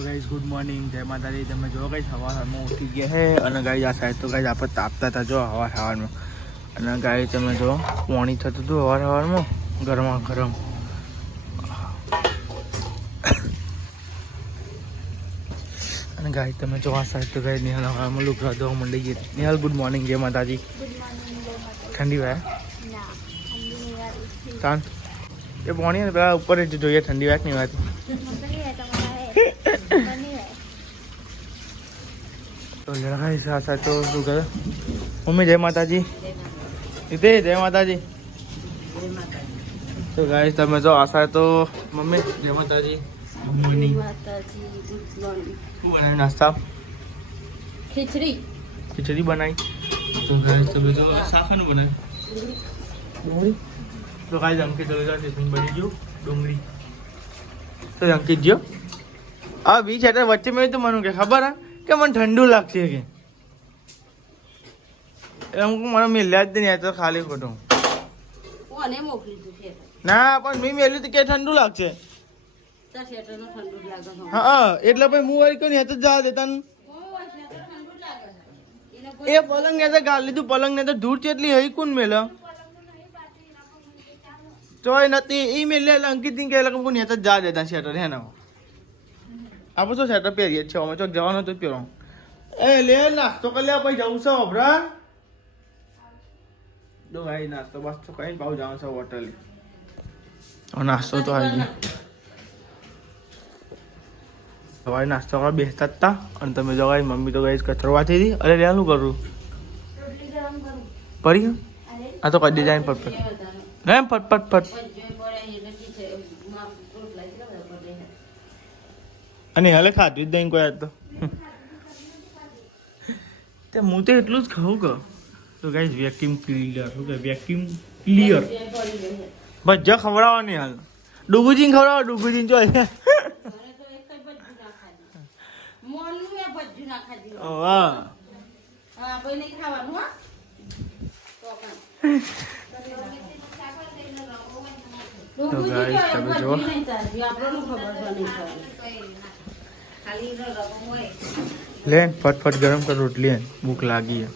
Hello guys good morning જય માતાજી. તમે જો ગાઈઝ હવા હવામાં ઉઠી ગયા હે અને ગાઈઝ આ સાઈડ તો ગાઈઝ આપણે તાપતા હતા જો હવા હવામાં અને ગાય તમે જો પાણી થતું હતું હવાર હવારમાં ગરમા ગરમ. અને ગાઈ તમે જો આ સાઈડ તો ગાય નિહાલ હવામાં લુકરા દો મંડી ગઈ નિહાલ ગુડ મોર્નિંગ જય માતાજી. ઠંડી વાય તાન. એ પાણી પેલા ઉપર જ જોઈએ ઠંડી વાત નહીં વાત. તો લડાઈ સા સા તો શું કરે મમ્મી જય માતાજી. રીતે જય માતાજી. તો ગાઈસ તમે જો આશા તો મમ્મી જય માતાજી. શું બનાવ્યું નાસ્તા? ખીચડી. ખીચડી બનાવી. તો ગાઈસ તમે જો શાખાનું બનાવ્યું. ડુંગળી. તો ગાઈસ અંકિત ટિફિન બની ગયું. ડુંગળી. તો અંકિત જો. આ બીચ એટલે વચ્ચે મેં તો મને કે ખબર હા. કે મને ઠંડુ લાગશે કે એમ મને મેલ્યા જ નહીં તો ખાલી ખોટું ના પણ મેં મેલ્યું તો કે ઠંડુ લાગશે. હા હા એટલે ભાઈ હું વાળી કહ્યું ને તો જા દેતા ને. ઓય, શેટર ઠંડુ જ લાગે છે. એને એ પલંગ ને તો ગાળ લીધું પલંગ ને તો ધૂળ ચેટલી હઈ કોણ મેલ ચોય નથી એ મેલે એટલે અંકિત કે કોણ ને જ જા દેતા શેટર હે ના આપણે તો શેટર પહેરીએ છીએ. અમે ચોક જવાનું તો પહેરો એ લે નાસ્તો કરી લે પછી જવું છે ઓભરા દો ભાઈ નાસ્તો બાસ્તો કઈ પાઉં જવાનું છે હોટલે નાસ્તો તો આવી ગયો. સવારે નાસ્તો કરવા બેસતા હતા અને તમે જો ગાઈ મમ્મી તો ગાઈ કચરવાથી હતી. અરે લે શું કરું? પડી આ તો કદી જાય ફટ ફટ એમ પટ ફટ ફટ ફટ ભજીયો પડે એટલે ખીચડી, માં રોટલા જ લાગે પડે. અને હાલે ખાધું જ નહીં કોઈ આજ તો તે હું તો એટલું જ ખાઉં કે તો ગાઈઝ વેક્યુમ ક્લિયર શું કે વેક્યુમ ક્લિયર ગયો છે. ખવડાવવાની હાલ ડુગુજીને ખવડાવો ડુગુજીને જો તો એક જ ભજીયું ના ખાધી. મોરનું મેં ભજીયું ના ખાધી. વાહ હા, નહીં ખાવાનું, હો? તો કાં. તો guys, તમે જુઓ. લે, ફટફટ ગરમ કર રોટલી ભૂખ લાગી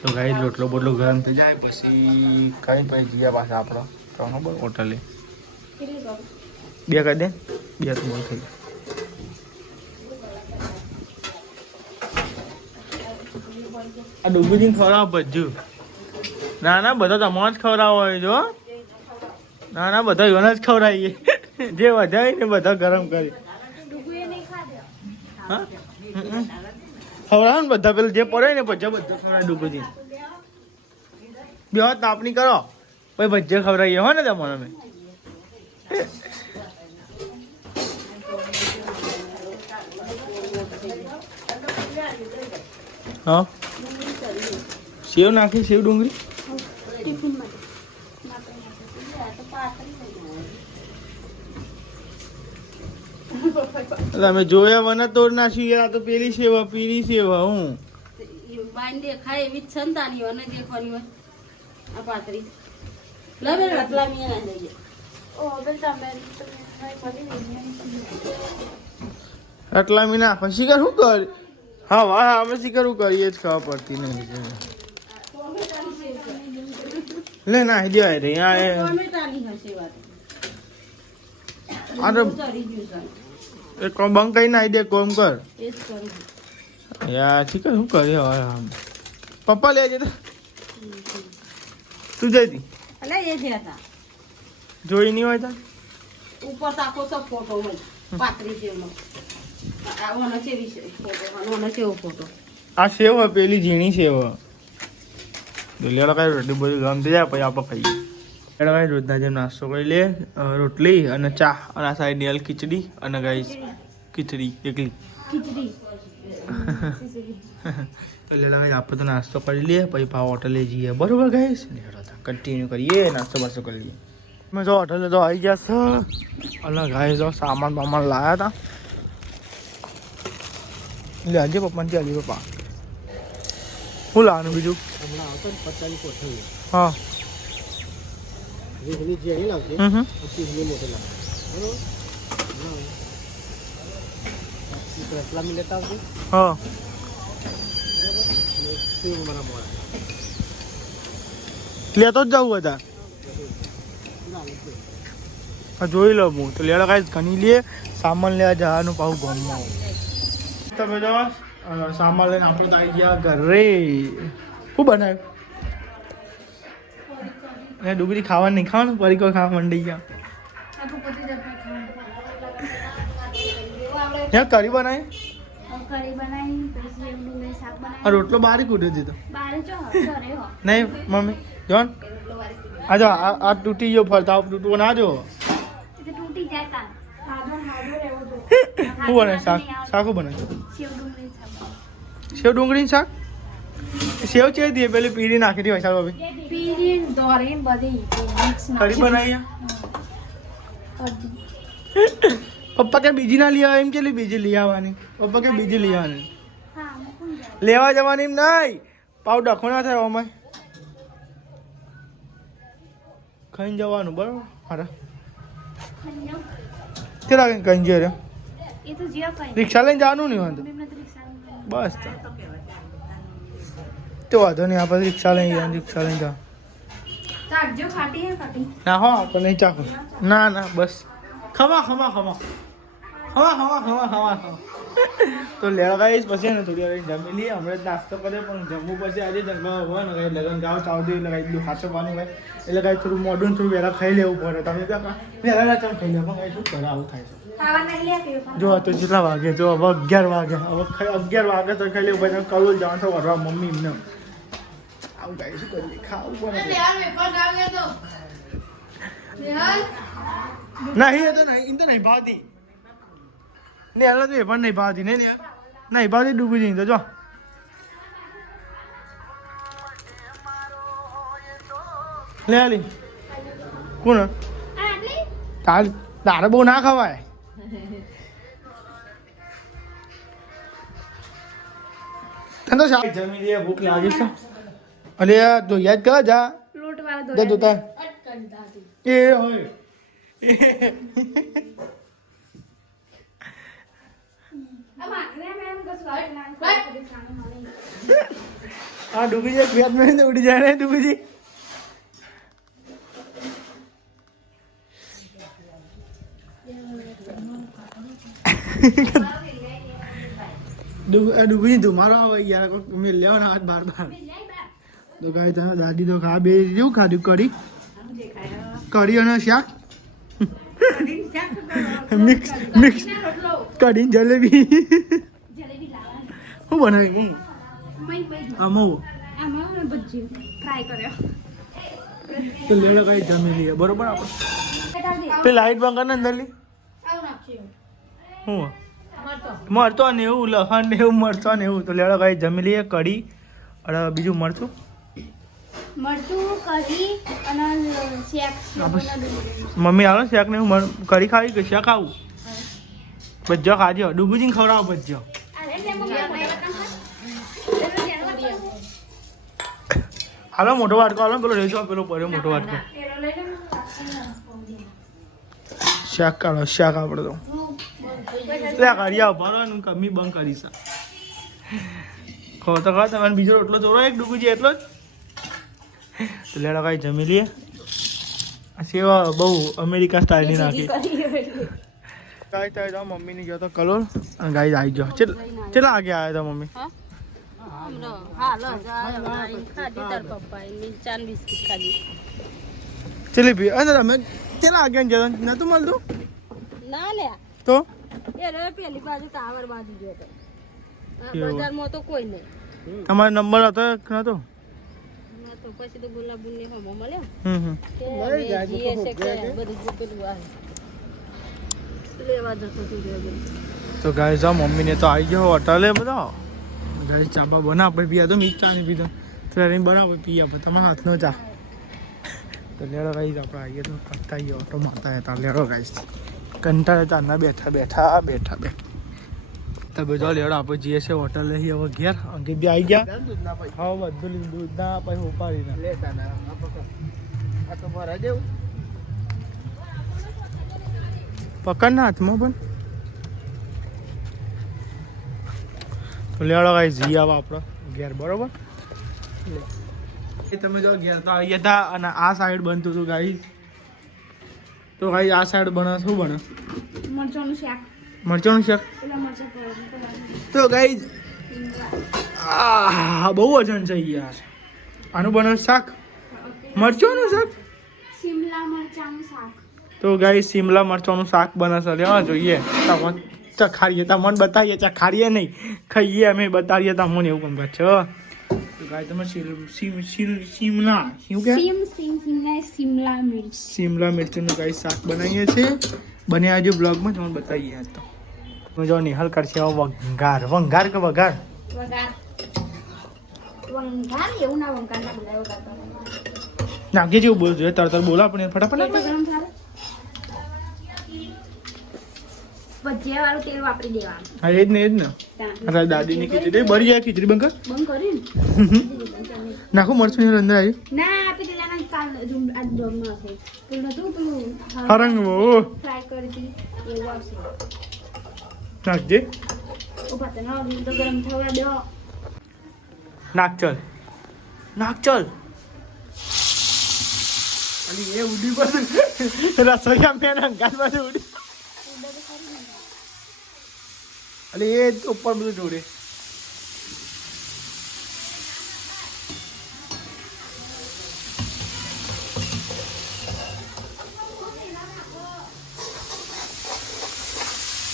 તો ગાઈ રોટલો બોટલો ગરમ થઈ જાય, પછી કઈ પછી ગયા પાછા આપણો. તો ખબર? હોટલે. બે કરી દે. બે તો બોલ થઈ આ ડુંગળીને ખવડાવો બધું. ના ના, બધા તમારે જ ખવડાવો હોય જો. ના ના, બધા યોને જ ખવડાવીએ જે વધાય ને બધા ગરમ કરી. ખવડાવો ને બધા પેલું જે પડે ને પછી બધા ખવડાવે ડુંગળી બે તાપણી કરો. પછી ભજ્જે ખવડાવીએ, હો ને તમારે અમે. હા? સેવ નાખી, સેવ ડુંગળી? એટલે અમે જોયા વન તોડ નાખી આ તો પેલી સેવા પીરી સેવા હું. બાંધે ખાય એવી જ છે ને દેખવાની હોય. આ પાતરી લવે રતલા મિયા ના જઈએ. આટલા મહિના પછી શિકાર શું કર? હા વાહ હા, અમે શિકાર કરીએ જ ખબર પડતી નહીં. લે ના જાય રે આ એ- ટોમેટાની હશે વાત. આ તો ચડી ગયું છે એ કોમ બંધ કઈ નાખી દે કોમ કર. યાર શિકાર શું કરે હવે આમ. પપ્પા લે જતા. તું જતી અલે એ જ હતા જોઈ નહીં હોય તા? ઉપર તાકો તો ફોટો હોય. પાતરી જેવનો આ ફોટો ફોટો સેવ હોય પેલી ઝીણી સેવ દુલિયાળા કઈ રોટલી બધું ગમતી થઈ જાય પછી આપણે ખાઈએ. એટલે કાંઈ રોજના જેમ નાસ્તો કરી લે રોટલી અને ચા અને આ સાઈડની હાલ ખીચડી અને ગાઈ ખીચડી એકલી. એટલે હવે આપણે તો નાસ્તો કરી લઈએ પછી પાવ હોટલે જઈએ. બરોબર ગાઈસ કન્ટિન્યુ કરીએ નાસ્તો બાસ્તો કરી લઈએ. મેં જો હોટલે તો આવી ગયા છે. અને ગાય જો સામાન બામાન લાયા હતા એટલે આજે પપ્પાને ત્યાં આજે પપ્પા. શું લાવવાનું બીજું? હા. આવતો ઝીણી લાવજે હમ હમ. પછી રીંગણી મોટી લાવજે બરોબર હા. રસલા મી લેતા આવજો હા લેતો જ જવું હતા હા, જોઈ લો હું. તો લેડો કાંઈ ઘણી લે સામાન લેવા જવાનું પાવું ગામમાં તમે જો સામાન લઈને આપણે તો આવી ગયા ઘરે. શું બનાવ્યું? એ ડુંગળી ખાવાનું નહીં ખાવાનું પરીકો ખાવા મંડી ગયા. ત્યાં કરી બનાવી કઢી બનાવી પછી એમ ડુંગળી શાક આ રોટલો બારી કૂટી દીધો બારે જો ઘરે હો. નહીં મમ્મી જોન. આ જો આ આ તૂટી ગયો ફરતા તૂટવો ના જો તૂટી જાય શું બને શાક? શાક બને સેવ ડુંગળી શાક. સેવ છે દે પેલી પીરી નાખી દી વૈશાલ ભાભી પીરી દોરી બધી મિક્સ કરી બનાવી આ? પપ્પા કે બીજી ના લઈ આવે એમ કેટલી બીજી લઈ આવવાની? પપ્પા કે બીજી લઈ આવવાની? લેવા જવાની એમ નહીં. પાવ ડખો ના થાય અમાય ખાઈને જવાનું બરાબર? મારા કેટલા કઈ કઈ જઈએ રિક્ષા લઈને જવાનું નહીં વાંધો? બસ તો. વાંધો નહીં આપણે રિક્ષા લઈને જવાનું રિક્ષા લઈને જવાનું. ના હો નહીં ચાખું ના ના બસ. ખમા ખમા ખમા ખમા ખમા ખમા ખમા ખમા તો લેવા ગાઈશ પછી એને થોડી વાર જમી લઈએ. હમણાં જ નાસ્તો કરે પણ જમવું પછી આજે જમવા હોય ને કાંઈ લગન ગાવ ચાવતું એટલે કાંઈ એટલું ખાસો પાણી હોય. એટલે કાંઈ થોડું મોઢું થોડું વહેલા ખાઈ લેવું પડે. તમે ત્યાં વહેલા ચમ ખાઈ લે? પણ કાંઈ શું કરે આવું થાય છે? ખાવા નહીં લે પીવું જો આ તો કેટલા વાગે જો હવે અગિયાર વાગે. હવે અગિયાર વાગે તો ખાઈ લેવું પછી કલોલ જવાનું તો વરવા મમ્મી એમને. આવું કાંઈ શું કરીએ? ખાવું પડે. नहीं ये तो नहीं इन तो नहीं भाती नहीं अल्लाह तो ये पर नहीं भाती नहीं नहीं भाती डूबी नहीं तो जो ले आली કોણ તાર તારે બહુ ના ખવાય તને તો શાક જમી લે ભૂખ લાગી છે અલે જો યાદ કર જા લોટ વાળા દો જા એ 헐. 예. આ ડૂબી જાય ભેદ મેં તો ઉડી જાય ને ડૂબીજી ડૂબી ધુમારો આવે યાર મેં લેવાના હાથ બાર બાર તો કાંઈ દાદી તો ખા, બે જેવું ખાધું કરી કઢી અને શાક? Mix mix. કઢી જલેબી. શું બનાવી કર્યો. તો લેડો કાંઈ જમી લઈએ. બરોબર આપણે? તે લાઈટ બંધ કરીને અંદર હું? મરતો. મરતો ને એવું લહણ ને એવું મરતો ને એવું. તો લેડો કઈ જમી લઈએ કઢી. અને બીજું મરચું. મમ્મી આવે શેક ને હું કરી ખાવી કે શેક આવું? બજ્જો ખાજો ડુબુજીને ખવડાવો બજ્જો હાલો, મોટો વાટકો હાલો, પેલો રેજો પેલો પડ્યો મોટો વાટકો શાક કાઢો, શાક આપણે તો. ત્યાં કાઢી આવો ભરવાનું કમી બંધ કરીશ. ખો તો ખા તમે બીજો રોટલો જોરો એક ડુકુજી એટલો જ? તો લેડો કાંઈ જમી લઈએ. આ સેવા બહુ અમેરિકા સ્ટાઇલની નાખી. કાંઈ થાય તો મમ્મીને ગયો તો કલોલ અને ગાઈ આવી ગયો. ચેટલા વાગે આવ્યા હતા મમ્મી? ચેલી અને તમે ચેટલા વાગે જતો નતું મળતું? ના લે. તો? પેલી બાજુ ટાવર બાજુ ગયો તો. આ કેવું? બજારમાં તો કોઈ નહીં. તમારો નંબર હતો કે નતો? તો પછી તો ગુલાબુને હમો મળ્યો હમ હમ. કે અમે જઈએ છે કે બધું જ આવે. લેવા જતો તું ગાય જા મમ્મીને તો આવી ગયો હોટલે બધા. ગાય ચા બા બના આપણે પીયા તો મીઠ ચા નહીં પીધો ત્યારે બરાબર પીયા પણ તમારા હાથનો ચા. તો લેડો ગાઈસ આપણે આવીએ તો કરતા ઓટો મારતા હતા. લેડો ગાઈસ કંટાળે ચારના બેઠા બેઠા બેઠા બેઠા. તો બધો લેડો આપણે જઈએ છે હોટલ લઈ હવે ઘેર. અંગે બી આવી ગયા. હા બધું લીધું દૂધ ના પછી ઉપાડીને. લેતા ના આ પકડ. આ તો ભરા દેવું પકડ ના હાથમાં પણ. તો ભાઈ જી આવા આપણો ઘેર બરોબર? એ તમે જો ઘેર તો આવી હતા અને આ સાઈડ બનતું હતું ગાઈ તો ગાઈ આ સાઈડ બને શું બને? મરચાનું શાક. મરચાનું શાક? તો ગાઈ આ બહુ વજન છે યાર. આનું બને શાક? મરચાંનું શાક? શિમલા મરચાંનું શાક. તો ગાઈ શિમલા મરચાંનું શાક બનાવશે. છે લેવા જોઈએ. તમને ચખાડીએ તમને બતાવીએ. ચખાડીએ નહીં. ખાઈએ અમે બતાવીએ તમને એવું પણ છો તો ગાઈ તમે શિમ- શિમ- શિમ- શિમલા શું કે? શિમલા મિર્ચ. શિમલા મિરચીનું ગાય શાક બનાવીએ છીએ. બને આજે બ્લોગમાં તમને બતાવીએ તો. તમે જો નિહલ કરશે વંગાર. કે વઘાર? વઘાર. કે વઘાર નાગે જેવું બોલ જોઈએ તરત બોલા આપણે ફટાફટ હા જ ને ખીચડી. બળી જાય ખીચડી બંકર નાખું મરચું અંદર આવી. હરંગ વો ફ્રાય કરી હતી એવું આવશે નાખજે નાખ ચલ. નાખ ચલ. અલી એ ઉડી પર રસોઈયા મેં ઉડી. અલી એ ઉપર બધું જોડે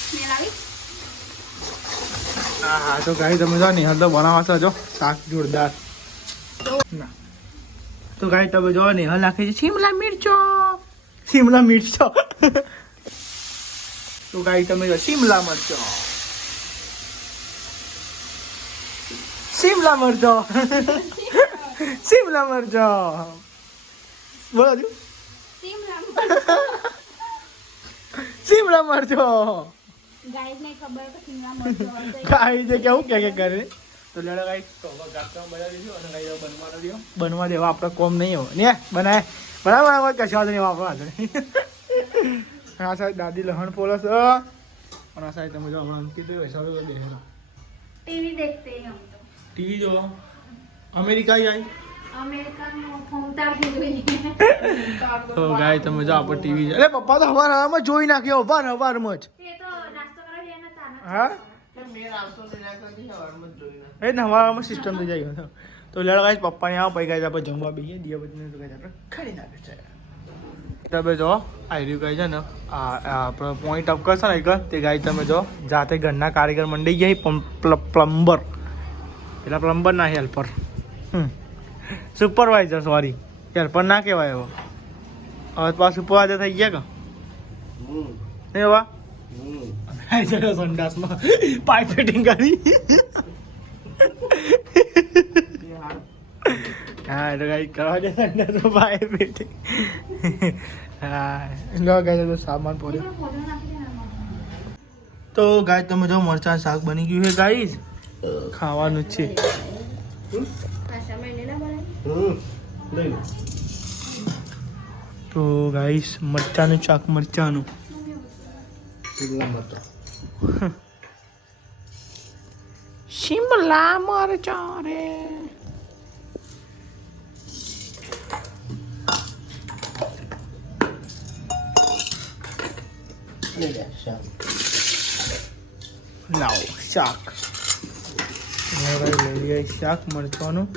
સ્મેલ આવી હા હા તો ગાઈ તમે જો નિહાલ તો બનાવવા જો. શાક જોરદાર. તો ગાઈ તમે જો નિહાલ નાખે છે શિમલા મિરચો. શિમલા મિરચો. તો ગાઈ તમે જો શિમલા મરચો. શિમલા મરચો. શિમલા મરચો. બોલો શિમલા મરચો. ગાઈડ ને ખબર કે શિમલા મરચો હશે. ગાઈ છે કેવું કે કે કરે? તો લડો ગાઈ તો ગાતા બધા દીધું અને ગાઈ બનવા દેવા આપણે કોમ નહીં હોય. ને બનાય. બરાબર બરાબર કશા વાંધો નહીં વાપરો વાંધો આ સાહેબ દાદી લહણ પોલો છે. અને આ સાહેબ તમે જો હમણાં કીધું હોય સારું ટીવી દેખતે હમ તો. ટીવી જો. અમેરિકા જાય તો ગાય તમે જો આપણે ટીવી અરે પપ્પા તો હવાર હવારમાં જોઈ નાખ્યો હવાર હવારમાં જ તે તો નાસ્તો કરવા ગયા નતા ને હા? એ ને હવારમાં સિસ્ટમ થઈ જાય. તો તો લેડો ગાઈસ પપ્પાને આવો પછી ગાઈસ આપણે જમવા બેહીએ. દિયા બધી તો ગાઈસ આપણે ખાઈ નાખે છે તમે જો આ રહ્યું ગાઈ છે ને આ આ આપણો પોઈન્ટ અપ કરશે ને એક તે ગાઈ તમે જો જાતે ઘરના કારીગર મંડી ગયા પ્લમ્બર. પેલા પ્લમ્બર ના હેલ્પર. સુપરવાઇઝર સોરી હેલ્પર ના કહેવાય એવો. હવે પાછું સુપરવાઇઝર થઈ ગયા કે? એવા ફિટિંગ કરી. હા, તો કઈ કરવા દે હા, લો ગાય સામાન પડ્યો. તો ગાય તમે જો મરચાં શાક બની ગયું છે ગાય ખાવાનું છે. તો ગાઈસ, મરચાંનું શાક, મરચાંનું. શિમલા મરચા રે લાવ શાક લઈ શાક મરચાંનું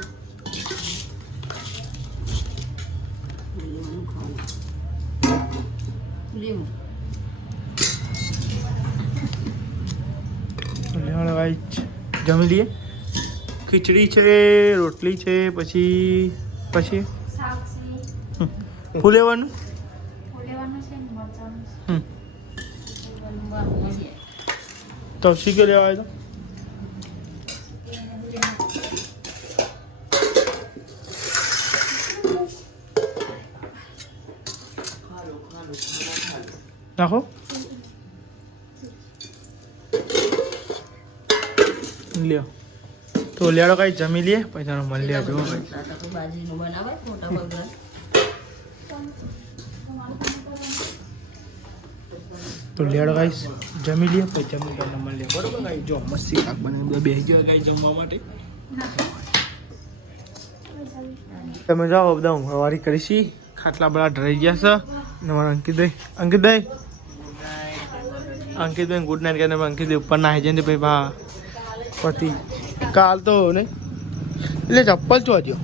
જમી લઈએ? ખીચડી છે રોટલી છે પછી પછી? ફોલેવાનું. તો શીખી લેવાય તો? નાખો. લ્યો. તો લેડો કઈ જમી લઈએ? પછી તારો મળી લે જો. તો લેડો ગાઈસ જમી લે પછી જમી કરીને મળી લે. બરોબર ગાઈ જો, મસ્તી શાક બનાવી બધા બેસી ગયો ગાઈ જમવા માટે. તમે જાઓ બધા હું સવારી કરીશી. ખાટલા બધા ડરાઈ ગયા છે. ને મારા અંકિતભાઈ અંકિતભાઈ? અંકિતભાઈ, ગુડ નાઇટ કરીને અંકિતભાઈ ઉપર ના આવી જાય ભાઈ ભા પતિ. કાલ તો ને એટલે ચપ્પલ ચો જો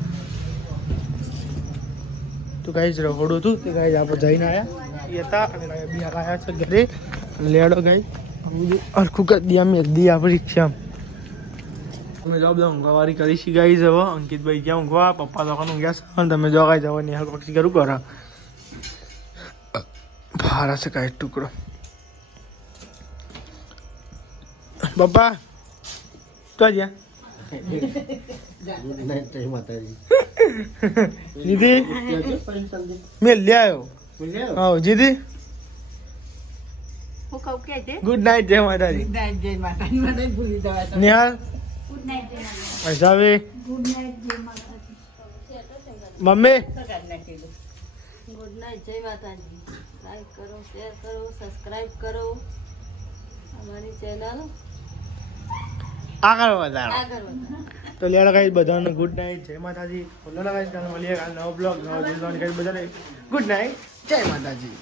તો ગાઈઝ રહોડું હતું. તે ગાઈઝ આપણે જઈને આવ્યા અને બી આવ્યા છે લેડો ગાઈ કરી દી અમે દી આપણે રિક્ષામાં તમે જાઓ બધા ઊંઘવાવારી કરી શી ગાઈ અંકિતભાઈ ગયા ઊંઘવા, પપ્પા દોકાન ઊંઘ્યા છે. તમે જો ગાઈ જવો નિહાલ પક્ષી કરું કરો છે કાંઈ ટુકડો. પપ્પા તો જ્યાં ગુડ નાઇટ જય માતાજી દીદી મેં લે આવ્યો જીદી? હું કહું કે છે? ગુડ નાઇટ જય માતાજી. નિહાલ? ગુડ નાઇટ જય માતાજી. ગુડ નાઇટ જય માતાજી. મમ્મી? ગુડ નાઇટ જય માતાજી. લાઈક કરો શેર કરો સબસ્ક્રાઈબ કરો. અમારી ચેનલ આગળ વધારો. તો લેડા ગાઈસ બધાને ગુડ નાઇટ જય માતાજી. લેડા ગાઈસ કાલે મળીએ કાલ નવો બ્લોગ નવો દિવસ બધાને. ગુડ નાઇટ જય માતાજી.